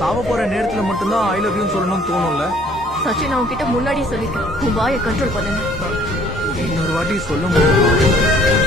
சாவ போற நேரத்துல மட்டும்தான் ஐ லவ் யூ சொல்லணும்னு தோணும்ல. சச்சின் நான் உன்கிட்ட முன்னாடியே சொல்லிருக்கேன், உன் வாயை கண்ட்ரோல் பண்ணுங்க. இன்னொரு வாட்டி சொல்ல முடியும்.